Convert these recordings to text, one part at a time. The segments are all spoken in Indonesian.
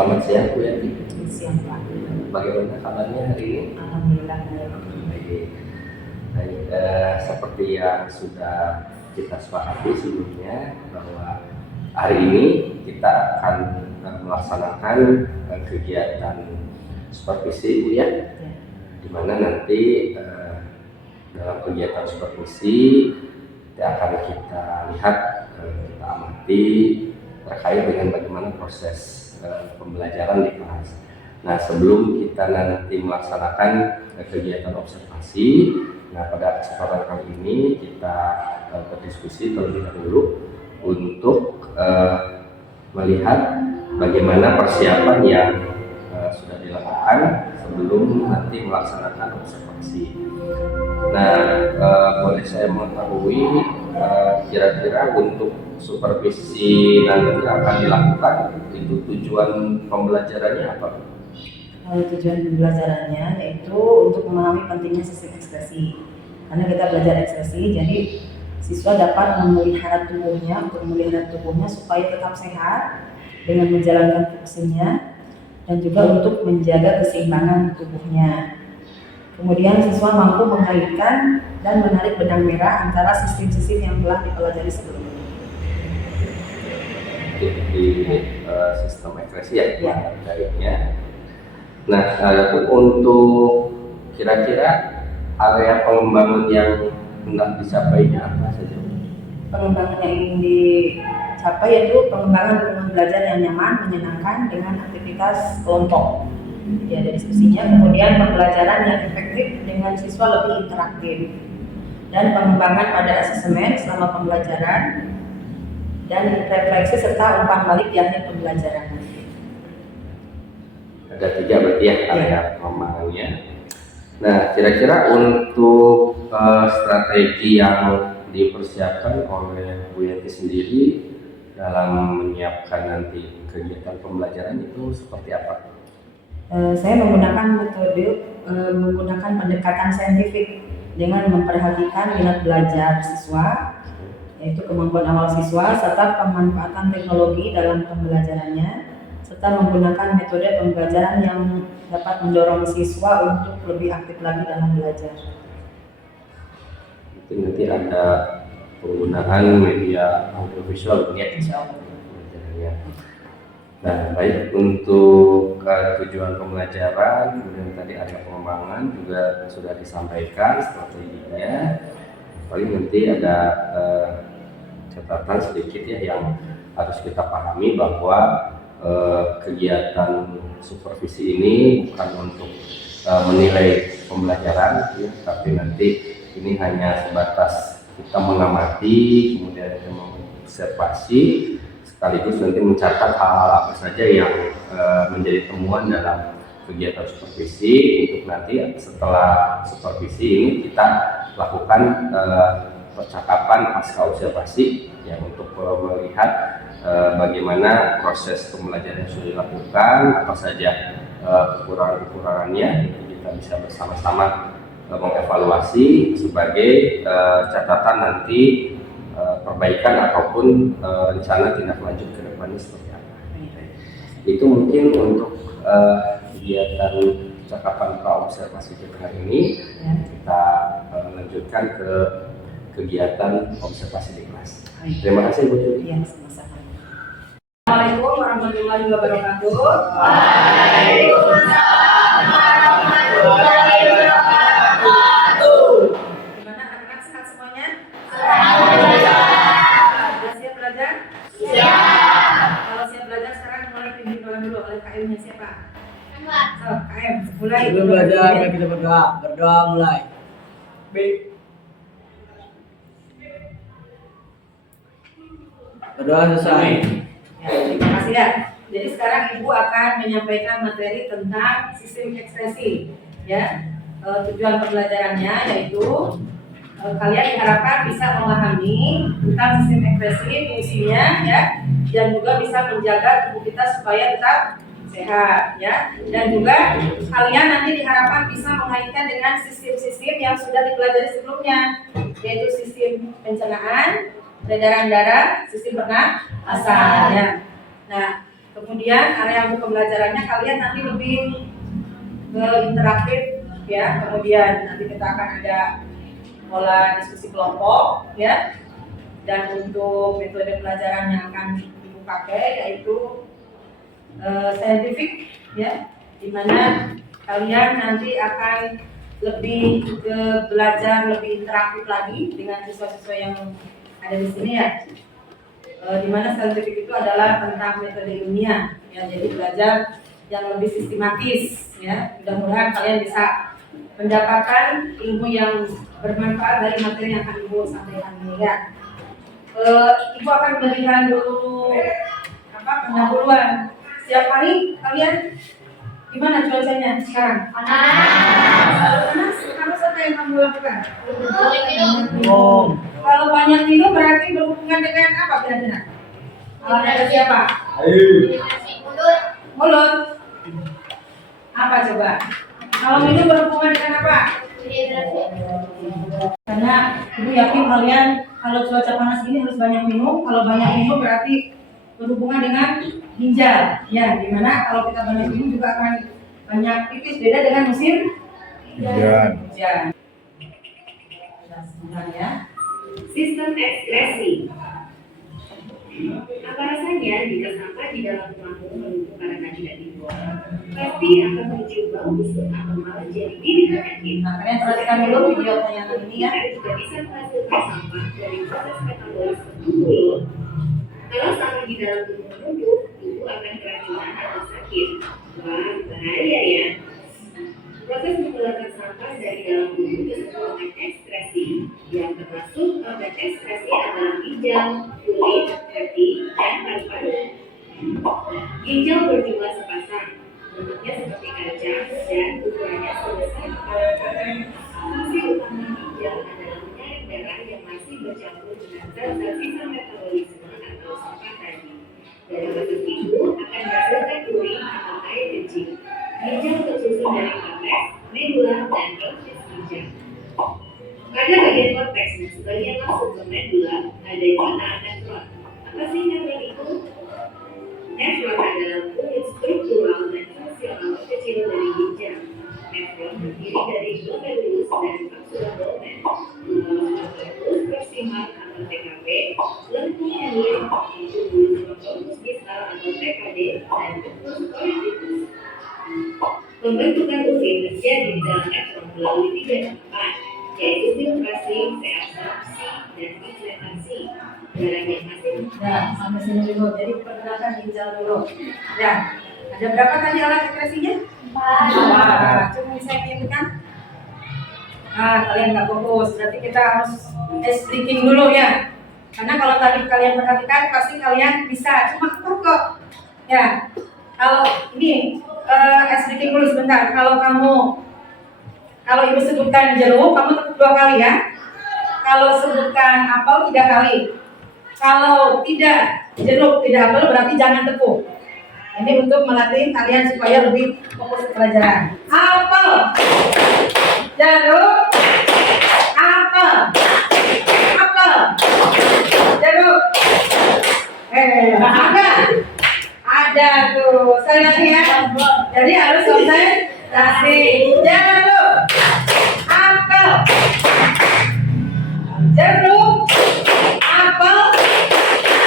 Selamat siang Bu Yanti. Siang Pak. Bagaimana kabarnya hari ini? Alhamdulillah baik. Baik. Baik, seperti yang sudah kita sepakati sebelumnya bahwa hari ini kita akan melaksanakan kegiatan supervisi Bu ya, di mana nanti dalam kegiatan supervisi akan kita lihat, kita amati terkait dengan bagaimana proses pembelajaran di kelas. Nah, sebelum kita nanti melaksanakan kegiatan observasi, nah pada kesempatan kali ini kita berdiskusi terlebih dahulu untuk melihat bagaimana persiapan yang sudah dilakukan sebelum nanti melaksanakan observasi. Nah, boleh saya mengetahui kira-kira untuk supervisi nanti akan dilakukan itu tujuan pembelajarannya apa? Tujuan pembelajarannya yaitu untuk memahami pentingnya sistem ekspresi. Karena kita belajar ekspresi, jadi siswa dapat memelihara tubuhnya supaya tetap sehat dengan menjalankan fungsinya dan juga untuk menjaga keseimbangan tubuhnya. Kemudian siswa mampu mengaitkan dan menarik benang merah antara sistem-sistem yang telah dipelajari sebelumnya. Di sistem ekspresi ya, terkaitnya. Nah, untuk kira-kira area pengembangan yang hendak dicapainya apa saja? Pengembangan yang ingin dicapai yaitu pengembangan lingkungan belajar yang nyaman, menyenangkan dengan aktivitas kelompok. Ya, ada diskusinya, kemudian pembelajaran yang efektif dengan siswa lebih interaktif, dan pengembangan pada asesmen selama pembelajaran dan refleksi serta umpan balik di akhir pembelajaran. Ada 3 berarti ya area pengembangannya. Nah, kira-kira untuk strategi yang dipersiapkan oleh Bu Yanti sendiri dalam menyiapkan nanti kegiatan pembelajaran itu seperti apa? Saya menggunakan menggunakan pendekatan saintifik dengan memperhatikan minat belajar siswa, yaitu kemampuan awal siswa serta pemanfaatan teknologi dalam pembelajarannya, serta menggunakan metode pembelajaran yang dapat mendorong siswa untuk lebih aktif lagi dalam belajar. Nanti ada penggunaan media audiovisual ya, insya Allah. Nah, baik, untuk tujuan pembelajaran, kemudian tadi area pengembangan juga sudah disampaikan strateginya. Paling nanti ada catatan sedikit ya yang harus kita pahami bahwa kegiatan supervisi ini bukan untuk menilai pembelajaran ya, tapi nanti ini hanya sebatas kita mengamati, kemudian kita mengobservasi, sekaligus nanti mencatat hal-hal apa saja yang menjadi temuan dalam kegiatan supervisi, untuk nanti setelah supervisi ini kita lakukan percakapan pasca observasi yang untuk melihat bagaimana proses pembelajaran yang sudah dilakukan, apa saja kekurangan-kekurangannya, kita bisa bersama-sama mengevaluasi sebagai catatan nanti perbaikan ataupun rencana tindak lanjut ke depannya seperti apa. Itu mungkin untuk kegiatan percakapan praobservasi kita hari ini. Kita lanjutkan ke kegiatan observasi di kelas. Terima kasih Bu Juli. Ya, sama-sama. Assalamualaikum warahmatullahi wabarakatuh. Waalaikumsalam warahmatullahi wabarakatuh. Gimana anak-anak, sehat semuanya? Alhamdulillah. Sudah siap belajar? Siap. Kalau siap belajar sekarang mulai pimpin doa dulu. Oleh KM-nya siapa? Selamat. So, KM mulai. Sebelum belajar, mari kita berdoa. Berdoa mulai. Berdoa selesai. Ya, terima kasih ya. Jadi sekarang Ibu akan menyampaikan materi tentang sistem ekspresi. Ya, tujuan pembelajarannya yaitu kalian diharapkan bisa memahami tentang sistem ekspresi, fungsinya, ya, dan juga bisa menjaga tubuh kita supaya tetap sehat, ya. Dan juga kalian nanti diharapkan bisa mengaitkan dengan sistem-sistem yang sudah dipelajari sebelumnya, yaitu sistem pencernaan, peredaran darah, sistem pernapasan, ya. Nah, Kemudian area buku pembelajarannya kalian nanti lebih ke interaktif ya. Kemudian nanti kita akan ada pola diskusi kelompok ya. Dan untuk metode pelajaran yang akan Ibu pakai yaitu scientific ya, dimana kalian nanti akan lebih ke belajar lebih interaktif lagi dengan siswa-siswa yang ada di sini ya. Dimana scientific itu adalah tentang metode ilmiah ya, jadi belajar yang lebih sistematis ya. Mudah-mudahan kalian bisa mendapatkan ilmu yang bermanfaat dari materi yang akan Ibu sampaikan ini ya. Ibu akan berikan dulu pendahuluan. Siap hari kalian gimana cuacanya sekarang? Panas. Harus apa yang kamu lakukan? Kalau banyak minum berarti berhubungan dengan apa kira-kira? Ada siapa? Mulut. Apa coba? Kalau minum berhubungan dengan apa? Karena Ibu yakin kalian kalau cuaca panas ini harus banyak minum. Kalau banyak minum berarti berhubungan dengan ginjal. Ya, dimana kalau kita banyak minum juga akan banyak pipis. Beda dengan musim hujan. Sebentar ya. Sistem ekskresi. Apa rasanya jika sampah di dalam lambung menumpuk karena tidak dibuang? Pasti akan mencium bau busuk atau malah jadi bibit penyakit. Nah, kalian perhatikan dulu video tayangan ini ya. Kita juga bisa menghasilkan sampah dari proses metabolisme tubuh. Kalau sampah di dalam tubuh menumpuk, tubuh akan keracunan atau sakit. Wah, bahaya ya. Proses mengeluarkan sampah dari dalam tubuh disebut dengan ekskresi. Yang termasuk organ ekskresi adalah ginjal, kulit, hati, dan paru-paru. Ginjal berjumlah sepasang, bentuknya seperti kaca dan ukurannya sebesar kepala. Fungsi utama ginjal adalah menyaring darah yang masih bercampur dengan zat-zat sisa metabolisme atau sampah tadi. Dari proses itu akan menghasilkan urin atau air kencing. Ginjal tersusun dari korteks, medula, dan bronkus ginjal. Pada bagian korteks yang sebagian masuk ke medula, ada yang mana nefron. Apa sih nefron itu? Nefron adalah unit struktural dan fungsional kecil dari ginjal. Nefron terdiri dari glomerulus dan kapsula dolmen, glomerulus proximal atau TKP, lengkung endoid, tubulus proximus distal atau TKD, dan ductus corypheus. Pembentukan urin terjadi di dalam nefron melalui 3 tahapan, yaitu filtrasi, reabsorpsi, dan ekspretasi. Darah yang masih Ya, sampai sini dulu. Jadi perkenalkan ginjal dulu. Ya, ada berapa tadi alat ekskresinya? 4. Coba bisa ingatkan? Nah, kalian nggak fokus. Berarti kita harus breaking dulu ya. Karena kalau tadi kalian perhatikan, pasti kalian bisa. Cuma kok. Ya, kalau ini breaking dulu sebentar. Kalau ibu sebutkan jeruk, kamu tepuk 2 kali ya. Kalau sebutkan apel 3 kali. Kalau tidak jeruk, tidak apel berarti jangan tepuk. Ini untuk melatih kalian supaya lebih fokus ke pelajaran. Apel, jeruk, apel, apel, jeruk. Ada tuh. Sekali lagi ya. Jadi harus konsentrasi. Jeruk, apel, jeruk, apel,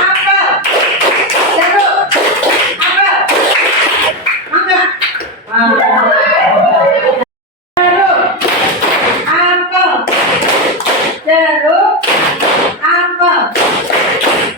apel, jeruk, apel, mangga, jeruk, apel, jeruk, apel,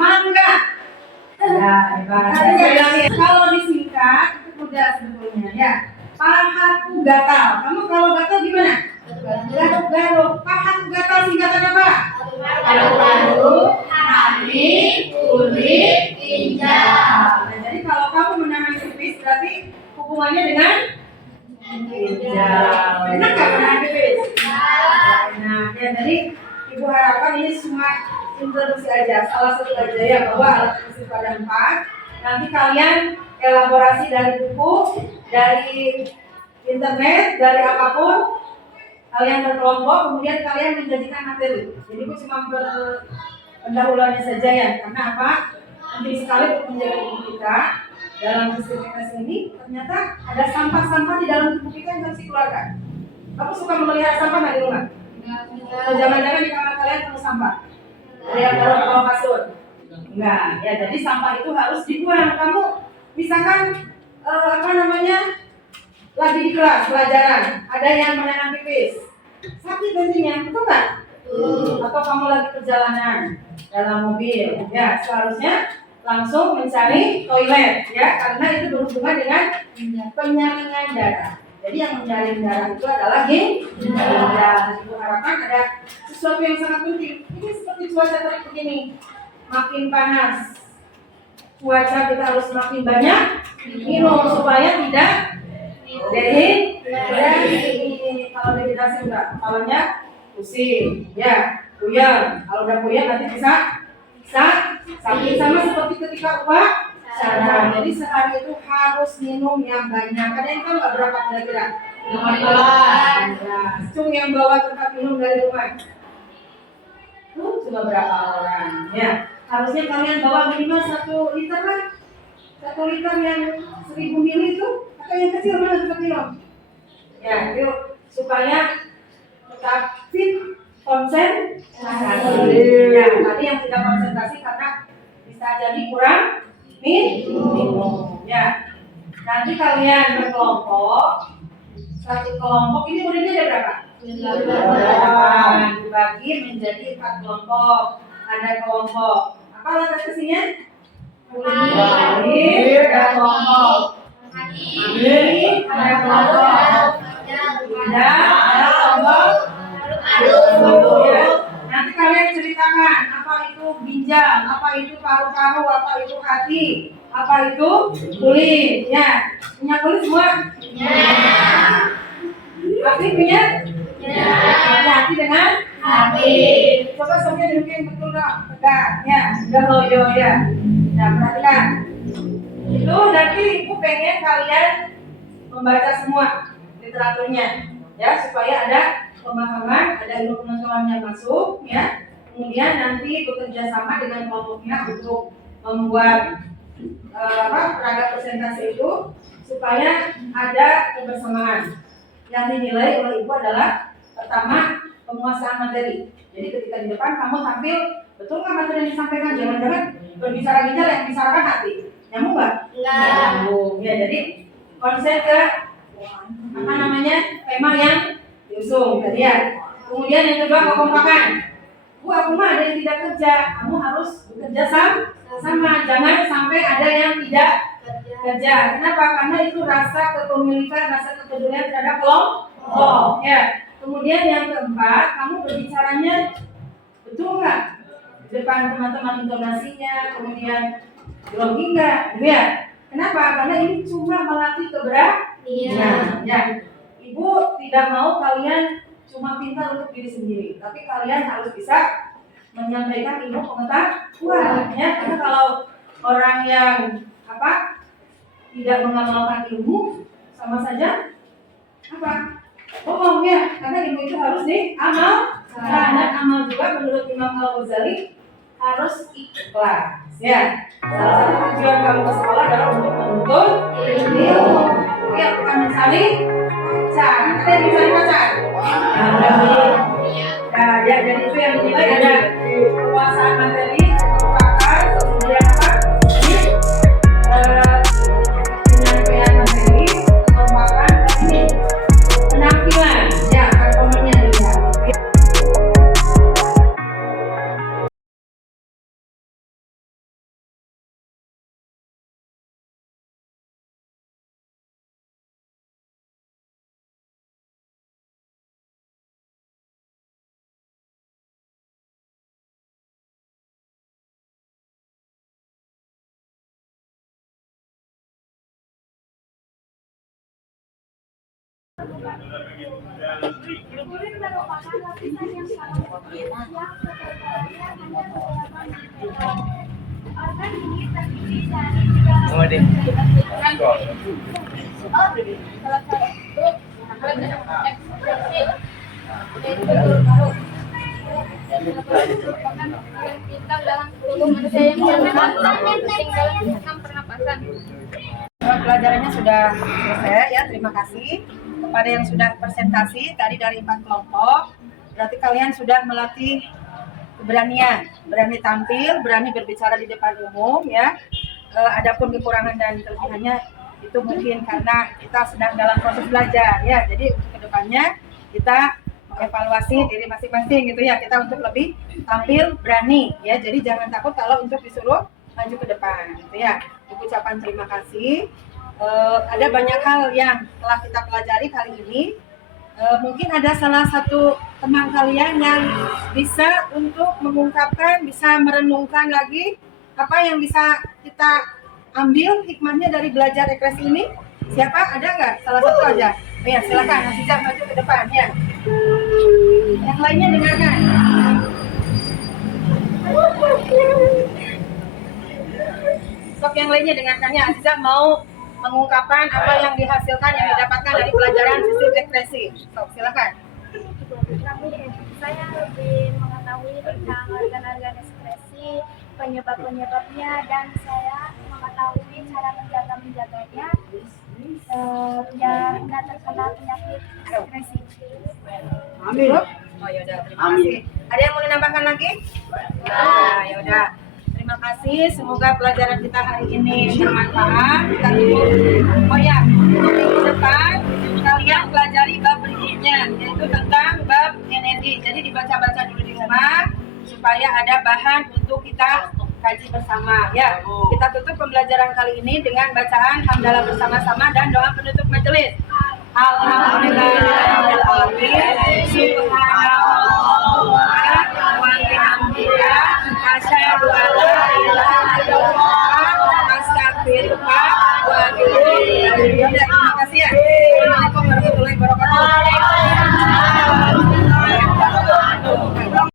mangga. Ya, hebat. Kalau disingkat itu mudah sebetulnya ya. Pahaku gatal. Kamu kalau gatal gimana? Garuk-garuk. Pahaku gatal singkatan apa? Paru-paru, hati, kulit, ginjal. Nah, jadi kalau kamu menahan pipis berarti hubungannya dengan ginjal. Enak nggak menahan pipis? Nah, ya jadi ibu harapkan ini semua introduksi aja, salah satu aja ya, bahwa alat fungsi pada 4. Nanti kalian elaborasi dari buku, dari internet, dari apapun. Kalian berkelompok, kemudian kalian menjanjikan materi. Jadi itu cuma pendahuluannya saja ya, karena apa? Penting sekali untuk menjaga ibu kita. dalam sistem ekspresi ini ternyata ada sampah-sampah di dalam tubuh kita yang harus dikeluarkan. Kamu suka memelihara sampah nggak di rumah? Atau jangan-jangan di kamar kalian penuh sampah? Ada yang taruh di bawah kasur? Enggak, ya jadi sampah itu harus dibuang. Kamu misalkan lagi di kelas pelajaran, ada yang menenang pipis, sakit nantinya, betul nggak? Atau kamu lagi perjalanan dalam mobil, ya seharusnya langsung mencari toilet, ya karena itu berhubungan dengan penyaringan darah. Jadi yang menyaring darah itu adalah ginjal. Ibu harapkan ada sesuatu yang sangat penting. Ini seperti cuaca terik begini, makin panas, cuaca kita harus makin banyak minum supaya tidak dehidrasi. Kalau dehidrasi enggak, kepalanya pusing, ya, puyeng. Kalau udah puyeng nanti bisa sakit, sama seperti ketika upacara. Jadi sehari itu harus minum yang banyak. Ada yang tahu nggak berapa kira-kira? 15. Cung yang bawa tempat minum dari rumah. Cuma berapa orang? Ya, harusnya kalian bawa minimal 1 liter lah. 1 liter yang 1000 ml itu, atau yang kecil mana tempat minum? Ya, yuk supaya tetap fit, konsentrasi. Ya, tadi yang tidak konsentrasi karena bisa jadi kurang minum. Ya, nanti kalian berkelompok. Satu kelompok ini muridnya ada berapa? 8. Dibagi menjadi 4 kelompok. Ada kelompok apa alat ekspresinya? Kulit, ada kelompok Mami, ada kelompok ada kelompok ya. Nanti kalian ceritakan apa itu ginjal, apa itu paru-paru, apa itu hati, apa itu kulit. Ya, punya kulit semua? Hati punya? Hati dengan? Hati. Coba sampai dudukin betul dong, tegak. Ya, udah loyo ya. Nah, perhatikan. Itu nanti ibu pengen kalian membaca semua literaturnya, ya supaya ada pemahaman, ada ilmu pengetahuan yang masuk, ya. Kemudian nanti bekerja sama dengan kelompoknya untuk membuat peragam presentasi itu supaya ada kebersamaan. Yang dinilai oleh ibu adalah pertama penguasaan materi. Jadi ketika di depan kamu tampil, betul nggak materi yang disampaikan? Jangan-jangan berbicara ginjal yang bicarakan hati. Nyambung nggak? Nyambung. Ya, jadi konsen ke tema yang diusung tadi ya. Kemudian yang kedua kekompakan. Bu, aku mah ada yang tidak kerja, kamu harus bekerja sama. Jangan sampai ada yang tidak kerja. Kenapa? Karena itu rasa kepemilikan, rasa kepedulian terhadap kelompok. Ya. Kemudian yang keempat, kamu berbicaranya betul nggak? Depan teman-teman intonasinya, kemudian grogi nggak? Ya. Kenapa? Karena ini cuma melatih keberanian. Ya. Ibu tidak mau kalian cuma pintar untuk diri sendiri, tapi kalian harus bisa menyampaikan ilmu pengetahuan. Ya. Karena kalau orang yang tidak mengamalkan ilmu, sama saja bohong ya, karena ilmu itu harus diamal. Dan amal juga menurut Imam Al-Ghazali harus ikhlas. Ya, salah satu tujuan kamu ke sekolah adalah untuk menuntut ilmu. Ya, bukan mencari pacar. Ada yang mencari pacar? Nah, ya, jadi itu yang dinilai ada penguasaan materi, pakar, kemudian penyampaian materi, pengembangan ini penampilan, ya, performanya dilihat. Kulit merupakan lapisan yang sangat kecil yang sebenarnya hanya beberapa mikron. Organ ini terdiri dari 3 salah satu ekspresi yaitu paru. Merupakan bintang dalam tubuh manusia yang tinggal dalam pernapasan. pelajarannya sudah selesai ya. Terima kasih kepada yang sudah presentasi tadi dari 4 kelompok. Berarti kalian sudah melatih keberanian, berani tampil, berani berbicara di depan umum ya. Adapun kekurangan dan kelebihannya itu mungkin karena kita sedang dalam proses belajar ya. Jadi untuk kedepannya kita mengevaluasi diri masing-masing gitu ya. Kita untuk lebih tampil berani ya. Jadi jangan takut kalau untuk disuruh maju ke depan gitu ya. Ucapan terima kasih. Ada banyak hal yang telah kita pelajari kali ini. Mungkin ada salah satu teman kalian yang bisa untuk mengungkapkan, bisa merenungkan lagi apa yang bisa kita ambil hikmahnya dari belajar ekspresi ini. Siapa? Ada nggak? Salah satu aja. Ya, silakan. Nasija maju ke depan ya. Yang lainnya dengarkan. Sok yang lainnya dengarkannya. Aziza mau mengungkapkan apa yang dihasilkan, yang didapatkan dari pelajaran sistem ekspresi. Sok, silakan. Saya lebih mengetahui tentang organ-organ ekspresi, penyebab-penyebabnya, dan saya mengetahui cara menjaganya biar tidak terkena penyakit ekspresi. Amin. Oh ya udah, terima kasih. Ada yang mau menambahkan lagi? Nah, ya udah. Terima kasih. Semoga pelajaran kita hari ini bermanfaat. Kita tunggu. Oh ya, minggu depan kalian pelajari bab berikutnya, yaitu tentang bab energi. Jadi dibaca-baca dulu di rumah supaya ada bahan untuk kita kaji bersama. Ya, kita tutup pembelajaran kali ini dengan bacaan hamdalah bersama-sama dan doa penutup majelis. Alhamdulillahirobbilalamin. Subhanallah wa bihamdillah. Asyhadu an la ilaha illallah. Astagfirullah wa atubu ilaih. Terima kasih ya.